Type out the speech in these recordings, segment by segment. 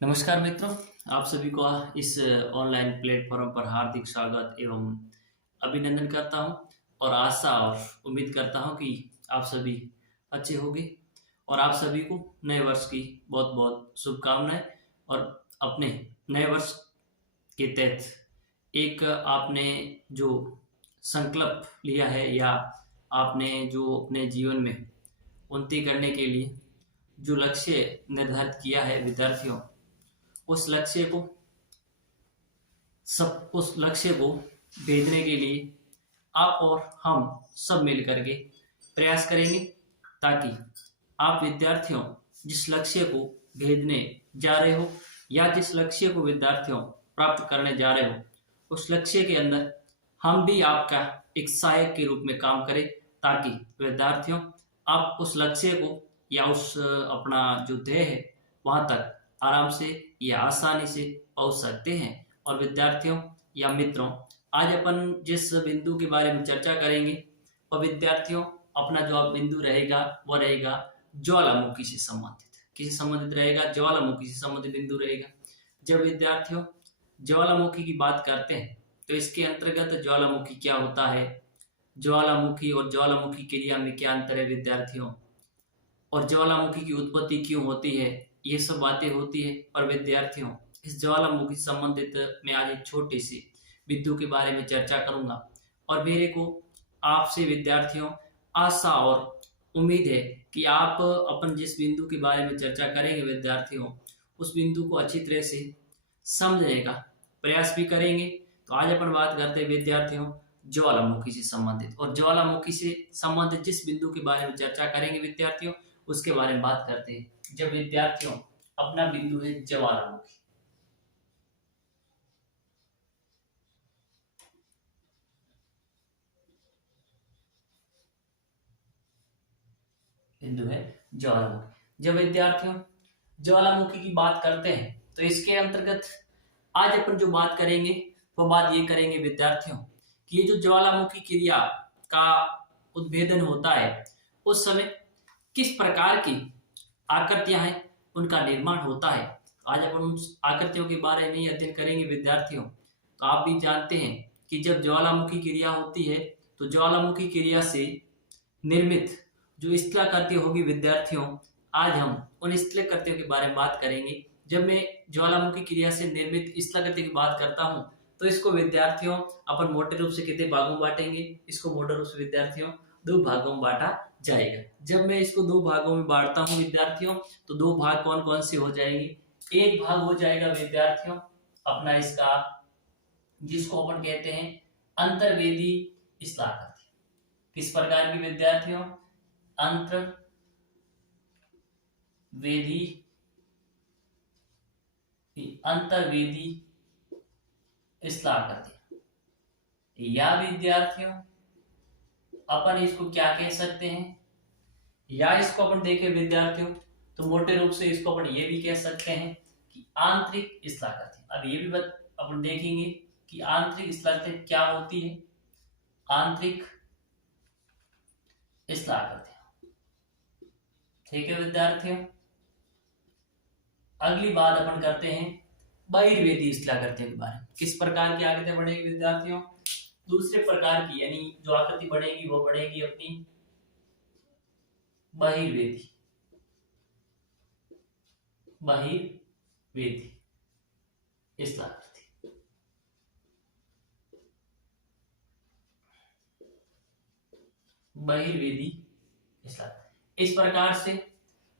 नमस्कार मित्रों, आप सभी को इस ऑनलाइन प्लेटफ़ॉर्म पर हार्दिक स्वागत एवं अभिनंदन करता हूं और आशा और उम्मीद करता हूं कि आप सभी अच्छे होंगे और आप सभी को नए वर्ष की बहुत-बहुत शुभकामनाएँ। और अपने नए वर्ष के तहत एक आपने जो संकल्प लिया है या आपने जो अपने जीवन में उन्नति करने के लिए जो लक्ष्य निर्धारित किया है विद्यार्थियों, उस लक्ष्य को उस लक्ष्य को भेजने के लिए आप और हम सब मिल करके प्रयास करेंगे, ताकि आप विद्यार्थियों जिस लक्ष्य को भेजने जा रहे हो या जिस लक्ष्य को विद्यार्थियों प्राप्त करने जा रहे हो, उस लक्ष्य के अंदर हम भी आपका एक सहायक के रूप में काम करें, ताकि विद्यार्थियों आप उस लक्ष्य को या उस अपना जो ध्येय है वहां तक आराम से या आसानी से पहुंच सकते हैं। और विद्यार्थियों या मित्रों, आज अपन जिस बिंदु के बारे में चर्चा करेंगे वह विद्यार्थियों अपना जो बिंदु रहेगा वह रहेगा ज्वालामुखी से संबंधित। किसी संबंधित रहेगा? ज्वालामुखी से संबंधित बिंदु रहेगा। जब विद्यार्थियों ज्वालामुखी की बात करते हैं तो इसके अंतर्गत ज्वालामुखी क्या होता है, ज्वालामुखी और ज्वालामुखी क्रिया में क्या अंतर है विद्यार्थियों, और ज्वालामुखी की उत्पत्ति क्यों होती है, ये सब बातें होती है। और विद्यार्थियों इस ज्वालामुखी से संबंधित मैं आज एक छोटी सी बिंदु के बारे में चर्चा करूंगा और मेरे को आपसे विद्यार्थियों आशा और उम्मीद है कि आप अपन जिस बिंदु के बारे में चर्चा करेंगे विद्यार्थियों, उस बिंदु को अच्छी तरह से समझने का प्रयास भी करेंगे। तो आज अपन बात करते हैं विद्यार्थियों ज्वालामुखी से संबंधित, और ज्वालामुखी से संबंधित जिस बिंदु के बारे में चर्चा करेंगे विद्यार्थियों, उसके बारे में बात करते हैं। जब विद्यार्थियों अपना बिंदु है ज्वालामुखी, बिंदु है ज्वालामुखी। जब विद्यार्थियों ज्वालामुखी की बात करते हैं तो इसके अंतर्गत आज अपन जो बात करेंगे वो बात ये करेंगे विद्यार्थियों कि ये जो ज्वालामुखी क्रिया का उद्भेदन होता है उस समय किस प्रकार की आकृतियां हैं उनका निर्माण होता है। आज अपन उन आकृतियों के बारे में ही अध्ययन करेंगे विद्यार्थियों। तो आप भी जानते हैं कि जब ज्वालामुखी क्रिया होती है तो ज्वालामुखी क्रिया से निर्मित जो स्थलाकृति होगी विद्यार्थियों, आज हम उन स्थलाकृतियों के बारे में बात करेंगे। जब मैं ज्वालामुखी क्रिया से निर्मित स्थलाकृति की बात करता हूं तो इसको विद्यार्थियों अपन मोटे रूप से कितने भागों में बांटेंगे? इसको मोटे रूप से विद्यार्थियों दो भागों में बांटा जाएगा। जब मैं इसको दो भागों में बांटता हूं विद्यार्थियों, तो दो भाग कौन कौन से हो जाएंगे? एक भाग हो जाएगा विद्यार्थियों अपना इसका, जिसको अपन कहते हैं अंतर्वेदी स्थलाकृति। किस प्रकार की विद्यार्थियों? अंतर्वेदी स्थलाकृति, या विद्यार्थियों अपन इसको क्या कह सकते हैं, या इसको अपन देखें विद्यार्थियों तो मोटे रूप से इसको अपन ये भी कह सकते हैं कि आंतरिक स्थलाकृति। अब ये भी अपन देखेंगे कि आंतरिक स्थलाकृति क्या होती है। आंतरिक स्थलाकृति, ठीक है विद्यार्थियों। अगली बात अपन करते हैं बहिर्वेदी स्थलाकृतियों के बारे में। किस प्रकार की आकृतियां बनेगी विद्यार्थियों? दूसरे प्रकार की, यानी जो आकृति बनेगी वो बनेगी अपनी बहिर्वेदी स्थलाकृति। बहिर्वेदी स्थलाकृति, इस प्रकार से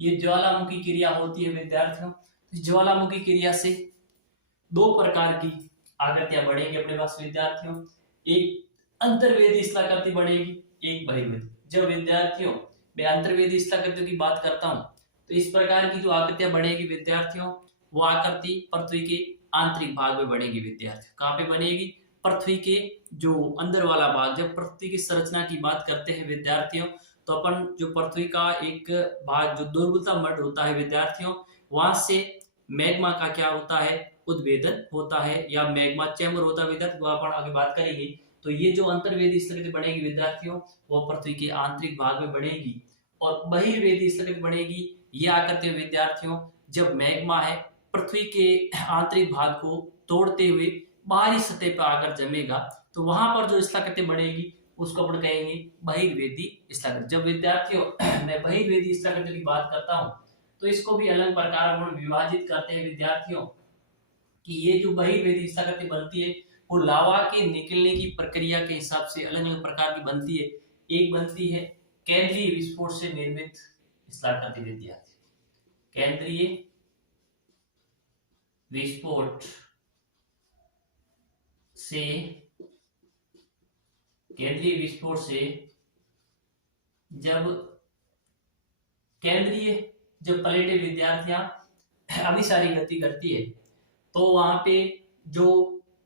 ये ज्वालामुखी क्रिया होती है विद्यार्थियों। ज्वालामुखी क्रिया से दो प्रकार की आकृतियां बढ़ेंगी अपने पास विद्यार्थियों, एक अंतर्वेदी स्थलाकृति बढ़ेगी, एक बहिर्वेदी। जब विद्यार्थियों मैं अंतर्वेदी स्थलाकृति की बात करता हूं तो इस प्रकार की जो आकृतियां बढ़ेगी विद्यार्थियों, वो आकृति पृथ्वी के आंतरिक भाग में बढ़ेगी विद्यार्थियों। कहां पे बनेगी? पृथ्वी के जो अंदर वाला भाग। जब पृथ्वी की संरचना की बात करते हैं विद्यार्थियों तो अपन जो पृथ्वी का एक भाग जो दुर्बलता मड होता है विद्यार्थियों, वहां से मैग्मा का क्या होता है? उद्भेदन होता है, या मैग्मा चैम्बर होता है विद्यार्थी, वो अपन आगे बात करेंगे। तो ये जो अंतर्वेदी स्थलाकृति बढ़ेगी विद्यार्थियों, वो पृथ्वी के आंतरिक भाग में बढ़ेगी। और बहिर्वेदी स्थलाकृति बढ़ेगी, ये आकृति विद्यार्थियों जब मैग्मा है पृथ्वी के आंतरिक भाग को तोड़ते हुए बाहरी सतह पर आकर जमेगा, तो वहां पर जो स्थलाकृति बढ़ेगी उसको अपन कहेंगे बहिर्वेदी स्थलाकृति। जब विद्यार्थियों मैं बहिर्वेदी स्थलाकृति की बात करता हूं तो इसको भी अलग प्रकार अपन विभाजित करते हैं विद्यार्थियों कि ये जो बहिर्वेदी स्थलाकृति बनती है वो लावा के निकलने की प्रक्रिया के हिसाब से अलग अलग प्रकार की बनती है। एक बनती है केंद्रीय विस्फोट से निर्मित स्थलाकृति विद्यार्थी, केंद्रीय विस्फोट से जब प्लेटें विद्यार्थियां अभिसारी गति करती है तो वहां पे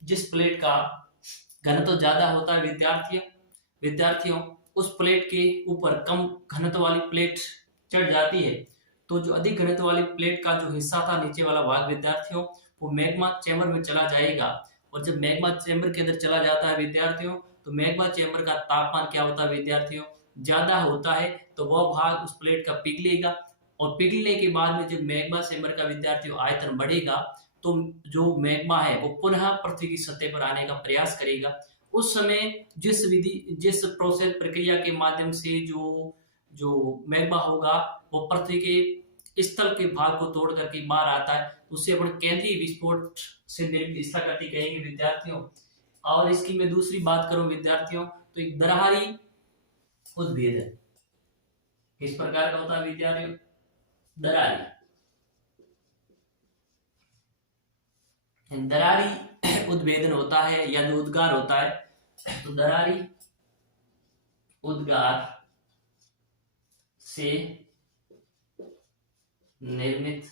जिस प्लेट का घनत्व ज्यादा होता है विद्यार्थियों उस प्लेट के ऊपर कम घनत्व वाली प्लेट चढ़ जाती है, तो जो अधिक घनत्व वाली प्लेट का जो हिस्सा था नीचे वाला भाग विद्यार्थियों वो मैग्मा चैम्बर में चला जाएगा। और जब मैग्मा चैम्बर के अंदर चला जाता है विद्यार्थियों तो मैग्मा चैम्बर का तापमान क्या होता है विद्यार्थियों, ज्यादा होता है, तो वह भाग उस प्लेट का पिघलेगा और पिघलने के बाद में जब मैग्मा चैम्बर का विद्यार्थियों आयतन बढ़ेगा तो जो मैग्मा है वो पुनः पृथ्वी की सतह पर आने का प्रयास करेगा। उस समय जिस प्रोसेस प्रक्रिया के माध्यम से जो मैग्मा होगा वो पृथ्वी के स्थल के भाग को तोड़ करके बाहर आता है, उससे अपन केंद्रीय विस्फोट से निर्मित स्थलाकृति कहेंगे विद्यार्थियों। और इसकी मैं दूसरी बात करूं विद्यार्थियों तो एक दरारी उद्भेदन किस प्रकार का होता है विद्यार्थियों, दरारी उद्भेदन होता है या जो उद्गार होता है, तो दरारी उद्गार से निर्मित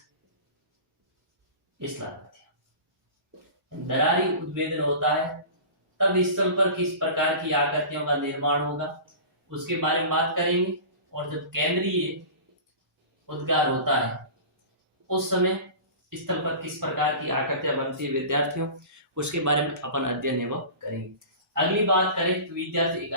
स्थलाकृतियां, दरारी उद्भेदन होता है तब स्थल पर किस प्रकार की आकृतियों का निर्माण होगा उसके बारे में बात करेंगे। और जब केंद्रीय उद्गार होता है उस समय स्थल पर किस प्रकार की आकृतियां बनती है विद्यार्थियों उसके बारे में अपन अध्ययन एवं करेंगे। अगली बात करें तो विद्यार्थी एक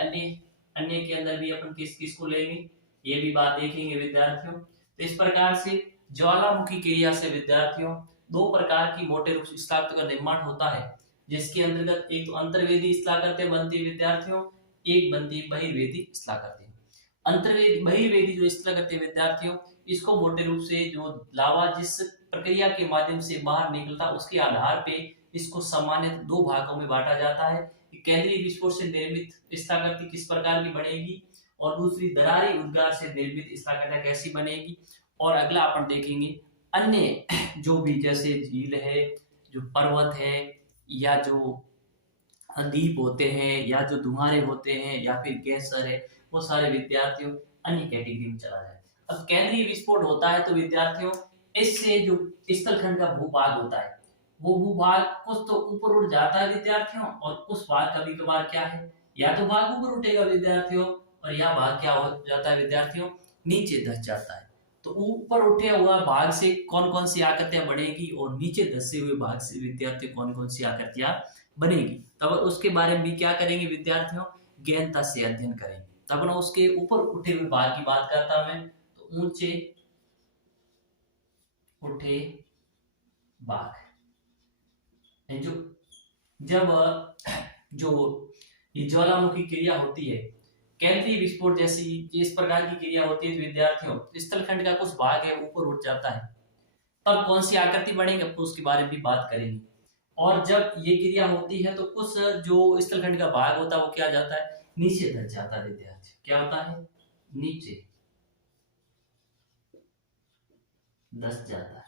अन्य के अंदर भी अपन किस को लेंगे ये भी बात देखेंगे विद्यार्थियों। तो इस प्रकार से ज्वालामुखी क्रिया से विद्यार्थियों दो प्रकार की मोटे रूप से स्थलाकृति का निर्माण होता है, जिसके अंतर्गत एक तो अंतर्वेदी स्थलाकृति बनती है विद्यार्थियों, एक बनती है बहिर्वेदी स्थलाकृति। बहिर्वेदी जो स्थलाकृति विद्यार्थियों इसको मोटे रूप से जो लावा जिस प्रक्रिया के माध्यम से बाहर निकलता उसके आधार पे इसको सामान्य दो भागों में बांटा जाता है। केंद्रीय विस्फोट से निर्मित स्थलाकृति किस प्रकार की बनेगी और दूसरी दरारी उद्गार से निर्मित स्थलाकृति कैसी बनेगी। और अगला अपन देखेंगे अन्य जो भी जैसे झील है, जो पर्वत है या जो द्वीप होते हैं या जो धुआंरे होते हैं या फिर गैसर है, वो सारे विद्यार्थियों अन्य कैटेगरी में चला जाए। अब केंद्रीय विस्फोट होता है तो विद्यार्थियों इससे जो स्थलखंड का भूभाग होता है वो भूभाग कुछ तो ऊपर उठ जाता है विद्यार्थियों और उस भाग कभी कभार क्या है या तो भाग ऊपर उठेगा विद्यार्थियों और यह भाग क्या हो जाता है विद्यार्थियों नीचे धस जाता है। तो ऊपर उठे हुआ भाग से कौन कौन सी आकृतियां बनेगी और नीचे धसे हुए भाग से विद्यार्थियों कौन कौन सी आकृतियां बनेगी, तब उसके बारे में भी क्या करेंगे विद्यार्थियों गहनता से अध्ययन करेंगे। तब ना उसके ऊपर उठे हुए भाग की बात करता हूं मैं तो ऊंचे उठे भाग जो ये ज्वालामुखी क्रिया होती है केंद्रीय विस्फोट जैसी इस प्रकार की क्रिया होती है विद्यार्थियों स्थलखंड का कुछ भाग है ऊपर उठ जाता है, तब कौन सी आकृति बनेगी तो उसके बारे में भी बात करेंगे। और जब ये क्रिया होती है तो कुछ जो स्थलखंड का भाग होता है वो क्या जाता है नीचे धस जाता है विद्यार्थी, क्या होता है नीचे धस जाता है,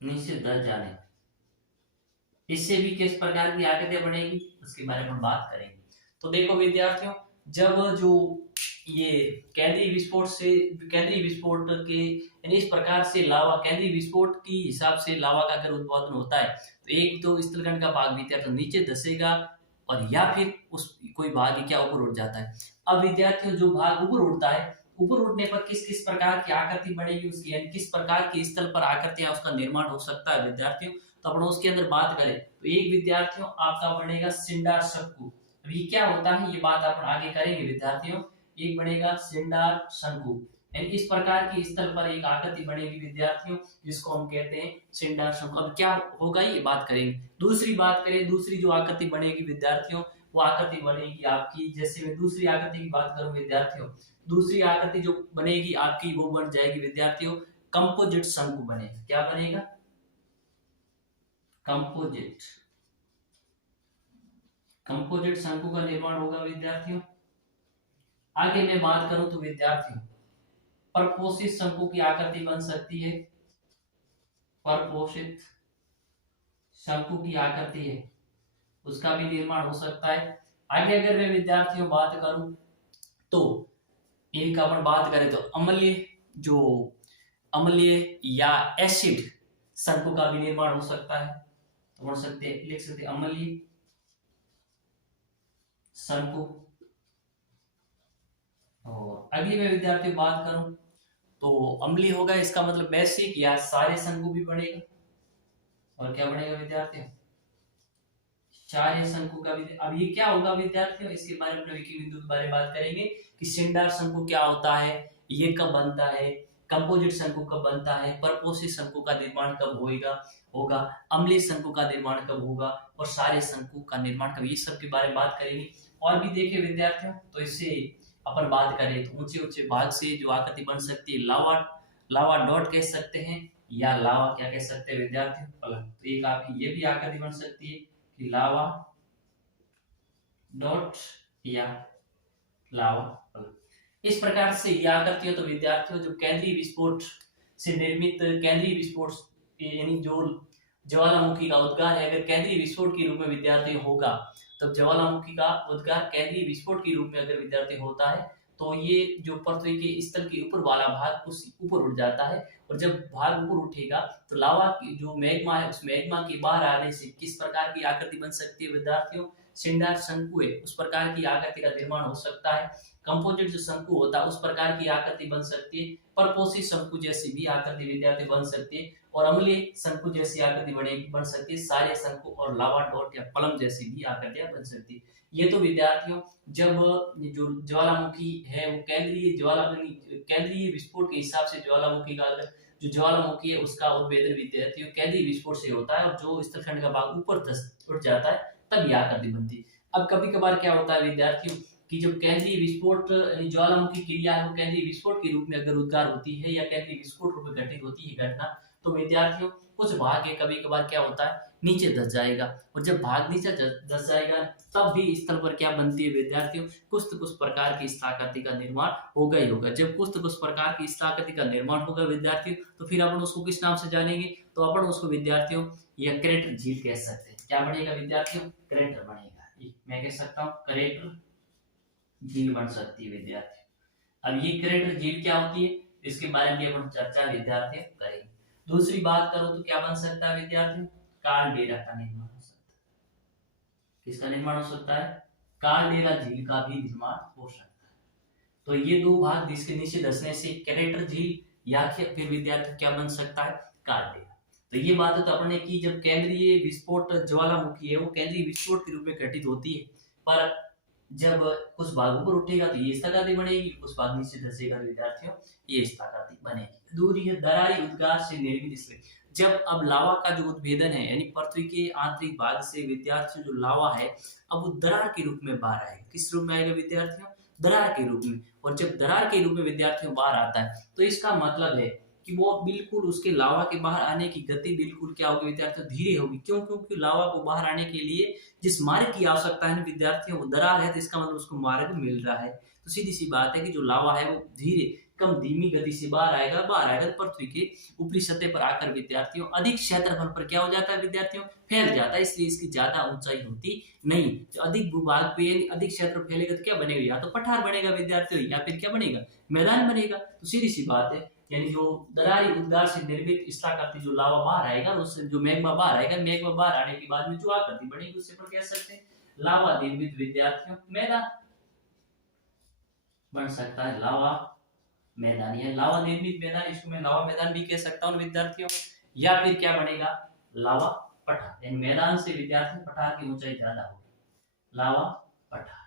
नीचे धस जाने इससे भी किस प्रकार की आकृतियां बनेगी उसके बारे में बात करेंगे। तो देखो विद्यार्थियों जब जो ये केंद्रीय विस्फोट के यानी इस प्रकार से लावा केंद्रीय विस्फोट की हिसाब से लावा का अगर उत्पादन होता है तो एक तो स्थलखंड का भाग विद्यार्थियों नीचे धसेगा और या फिर उस कोई भाग क्या ऊपर उठ जाता है। अब विद्यार्थियों जो भाग ऊपर उठता है ऊपर उठने पर किस किस प्रकार की आकृति बनेगी उसकी यानी किस प्रकार के स्थल पर आकृतियां उसका निर्माण हो सकता है विद्यार्थियों, तो अपन उसके अंदर बात करें तो एक विद्यार्थियों आपका बनेगा सिंडार शंकु। अब ये क्या होता है ये बात अपन आगे करेंगे विद्यार्थियों। एक बनेगा सिंडार शंकु, यानी इस प्रकार की स्थल पर एक आकृति बनेगी विद्यार्थियों, जिसको हम कहते हैं सिंडार शंकु। अब क्या होगा ये बात करेंगे। दूसरी बात करें, दूसरी जो आकृति बनेगी विद्यार्थियों, वो आकृति बनेगी आपकी, जैसे मैं दूसरी आकृति की बात करूं विद्यार्थियों, दूसरी आकृति जो बनेगी आपकी वो बन जाएगी विद्यार्थियों कंपोजिट शंकु बनेगा। क्या बनेगा? कंपोजिट, कंपोजिट शंकु का निर्माण होगा विद्यार्थियों। आगे मैं बात करूं तो विद्यार्थियों परपोषित शंकु की आकृति बन सकती है, परपोषित शंकु की आकृति है उसका भी निर्माण हो सकता है। आगे अगर मैं विद्यार्थियों बात करूं तो एक अपन बात करें तो अम्लीय, जो अम्लीय या एसिड शंकु का भी निर्माण हो सकता है। तो बोल सकते हैं, लिख सकते हैं अम्लीय शंकु। और अगली मैं विद्यार्थी बात करूं तो अम्लीय होगा, इसका मतलब बेसिक या सारे शंकु भी बनेगा। और क्या बनेगा विद्यार्थियों? सारे शंकु का भी। अब ये क्या होगा विद्यार्थियों, इसके बारे में विकी बिंदु के बारे में बात करेंगे कि सिंडार शंकु क्या होता है, ये कब बनता है, कंपोजिट शंकु कब बनता है, परपोषित शंकु का निर्माण कब होगा, अम्लीय शंकु का निर्माण कब होगा, और सारे शंकु का निर्माण कब, ये सब के बारे में बात करेंगे। और भी देखिए विद्यार्थियों, तो इससे अपन बात करें तो ऊंचे ऊंचे भाग से जो आकृति बन सकती है, लावा डॉट कह सकते हैं, या लावा क्या कह सकते हैं विद्यार्थियों, फलक। तो एक आपकी ये भी आकृति बन सकती है कि लावा डॉट या लावा फलक। इस प्रकार से यह आकृतियां तो विद्यार्थियों जो केंद्रीय विस्फोट से निर्मित, केंद्रीय विस्फोट यानी जो ज्वालामुखी का उद्गार है, अगर केंद्रीय विस्फोट के रूप में विद्यार्थी होगा, तब ज्वालामुखी का उद्गार केंद्रीय विस्फोट के रूप में अगर विद्यार्थी होता है, तो ये जो पृथ्वी के स्थल के ऊपर वाला भाग उस ऊपर उठ जाता है। और जब भाग ऊपर उठेगा तो लावा की जो मैग्मा है, उस मैग्मा के बाहर आने से किस प्रकार की आकृति बन सकती है विद्यार्थियों, सिंडार शंकु है उस प्रकार की आकृति का निर्माण हो सकता है। कंपोजिट जो शंकु होता है उस प्रकार की आकृति बन सकती है। परपोषित शंकु जैसी भी आकृति विद्यार्थी बन सकती है, और अम्लीय शंकु जैसी आकृति बन सकती है। सारे शंकु और लावा डॉट या पलम जैसी भी आकृतियां बन सकती है। ये तो विद्यार्थियों जब जो ज्वालामुखी है वो केंद्रीय विस्फोट के हिसाब से ज्वालामुखी का, अगर जो ज्वालामुखी है उसका उद्भेदन विद्यार्थियों केंद्रीय विस्फोट से होता है, और जो स्थलखंड का भाग ऊपर उठ जाता है तब यह आकृति बनती है। अब कभी कभार क्या होता है विद्यार्थियों कि जब केंद्रीय विस्फोट ज्वालामुखी क्रिया है वो केंद्रीय विस्फोट के रूप में अगर उद्गार होती है या केंद्रीय विस्फोट रूप में घटित होती है घटना, तो विद्यार्थियों कुछ भाग है कभी कभार क्या होता है नीचे धस जाएगा, और जब भाग नीचे धस जाएगा तब भी स्थल पर क्या बनती है विद्यार्थियों, कुछ प्रकार की स्थलाकृति का निर्माण होगा ही होगा। जब कुछ प्रकार की स्थलाकृति का निर्माण होगा विद्यार्थियों, तो फिर अपन उसको किस नाम से जानेंगे, तो अपन उसको विद्यार्थियों या क्रेटर झील कह सकते हैं। क्या बनेगा विद्यार्थियों? क्रेटर बनेगा। मैं कह सकता हूँ क्रेटर झील बन सकती है विद्यार्थी। अब ये क्रेटर झील क्या होती है इसके बारे में अपन चर्चा विद्यार्थी करेंगे। दूसरी बात करो तो क्या बन सकता है विद्यार्थी, कालडेरा का निर्माण हो सकता है। किसका निर्माण हो सकता है? कालडेरा झील का भी निर्माण हो सकता है। तो ये दो भाग जिसके नीचे धसने से क्रेटर झील या फिर विद्यार्थी क्या बन सकता है, कालडेरा। तो ये बात तो अपने की जब केंद्रीय विस्फोट ज्वालामुखी है वो केंद्रीय विस्फोट के रूप में घटित होती है, पर जब कुछ भाग ऊपर उठेगा तो ये स्थलाकृति बनेगी, कुछ भाग नीचे धसेगा विद्यार्थियों ये स्थलाकृति बनेगी। दूरी है दरारी उद्गार से निर्मित स्थल। जब अब लावा का जो उद्भेदन है यानी पृथ्वी के आंतरिक भाग से विद्यार्थियों जो लावा है अब वो दरार के रूप में बाहर आएगा। किस रूप में आएगा विद्यार्थियों? दरार के रूप में। और जब दरार के रूप में विद्यार्थियों बाहर आता है तो इसका मतलब है कि वो बिल्कुल उसके लावा के बाहर आने की गति बिल्कुल क्या होगी विद्यार्थियों, धीरे होगी। क्यों? क्योंकि लावा को बाहर आने के लिए जिस मार्ग की आवश्यकता है ना विद्यार्थियों वो दरार है, तो इसका मतलब उसको मार्ग मिल रहा है। तो सीधी सी बात है कि जो लावा है वो धीरे कम धीमी गति से बाहर आएगा पृथ्वी के ऊपरी सतह पर आकर विद्यार्थियों अधिक क्षेत्रफल पर क्या हो जाता है विद्यार्थियों, फैल जाता है। इसलिए इसकी ज्यादा ऊंचाई होती नहीं। जो अधिक भूभाग पे अधिक क्षेत्र फैलेगा तो क्या बनेगा, या तो पठार बनेगा विद्यार्थियों या फिर क्या बनेगा, मैदान बनेगा। तो सीधी सी बात है यानी जो दरारी उद्गार से निर्मित स्थलाकृति जो लावा बाहर आएगा उससे जो मैग्मा बाहर आएगा, मैग्मा बाहर आने के बाद में जो आकृति बनेगी उससे पर कह सकते हैं लावा निर्मित विद्यार्थियों मैदान बन सकता है। लावा मैदान या लावा निर्मित मैदान, इसको मैं लावा मैदान भी कह सकता हूँ विद्यार्थियों। या फिर क्या बनेगा, लावा पठार। यानी मैदान से विद्यार्थी पठार की ऊंचाई ज्यादा होगी, लावा पठार।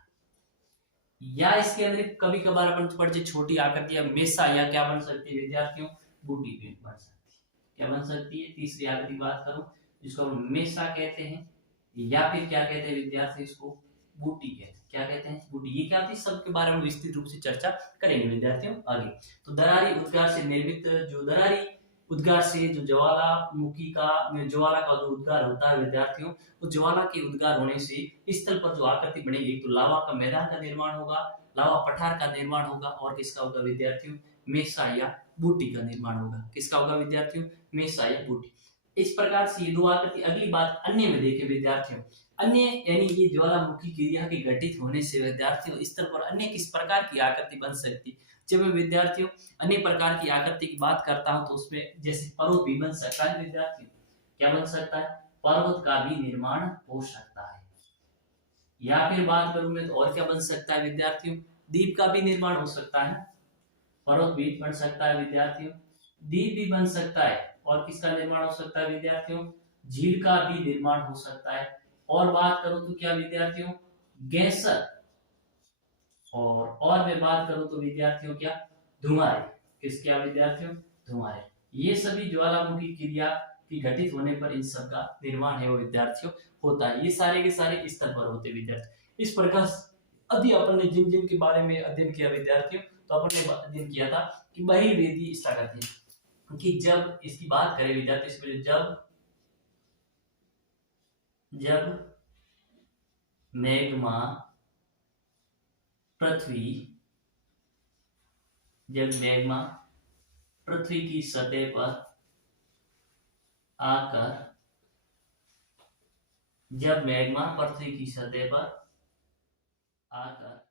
या इसके अंदर कभी कभार अपन पढ़ते छोटी आकृति या मेसा या क्या बन सकती है विद्यार्थियों, बूटी भी बन सकती है। क्या बन सकती है? तीसरी आकृति की बात करूं जिसको हम मेसा कहते हैं, या फिर क्या कहते हैं विद्यार्थी, इसको बूटी कहते हैं। क्या कहते हैं? बूटी। ये क्या होती है, सबके बारे में विस्तृत रूप से चर्चा करेंगे विद्यार्थियों आगे। तो दरारी उद्गार से निर्मित, जो दरारी उद्गार से जो ज्वालामुखी का ज्वाला का जो उद्गार होता है विद्यार्थियों, उस ज्वाला के उद्गार होने से स्थल पर जो आकृति बनेगी, तो लावा का मैदान का निर्माण होगा, लावा पठार का निर्माण होगा, और किसका होगा विद्यार्थियों, मेसा या बूटी का निर्माण होगा। किसका होगा विद्यार्थियों, मेसा या बूटी। इस प्रकार से ये दो आकृति। अगली बात अन्य में देखें विद्यार्थियों, अन्य यानी ये ज्वालामुखी क्रिया के घटित होने से विद्यार्थियों स्तर पर अन्य किस प्रकार की आकृति बन सकती। जब मैं विद्यार्थियों अन्य प्रकार की आकृति की बात करता हूं तो उसमें जैसे पर्वत भी बन सकता है विद्यार्थियों। क्या बन सकता है? पर्वत का भी निर्माण हो सकता है। या फिर बात करूं मैं तो और क्या बन सकता है विद्यार्थियों, द्वीप का भी निर्माण हो सकता है। पर्वत भी बन सकता है विद्यार्थियों, द्वीप भी बन सकता है, और किसका निर्माण हो सकता है विद्यार्थियों, झील का भी निर्माण हो सकता है। और बात करूं तो क्या विद्यार्थियों, गैसर, और मैं बात करूं तो विद्यार्थियों क्या, धुआं। किस क्या विद्यार्थियों, धुआं। ये सभी ज्वालामुखी क्रिया की घटित होने पर इन सब का निर्माण है वो विद्यार्थियों होता है। ये सारे के सारे स्तर पर होते विद्यार्थी। इस प्रकार अभी अपन ने जिन जिन के बारे में अध्ययन किया विद्यार्थियों, तो अपन ने अध्ययन किया था कि बहिर्वेदी इसका कहते हैं कि जब इसकी बात करें विद्यार्थी, इसमें जब मैग्मा पृथ्वी जब मैग्मा पृथ्वी की सतह पर आकर जब मैग्मा पृथ्वी की सतह पर आकर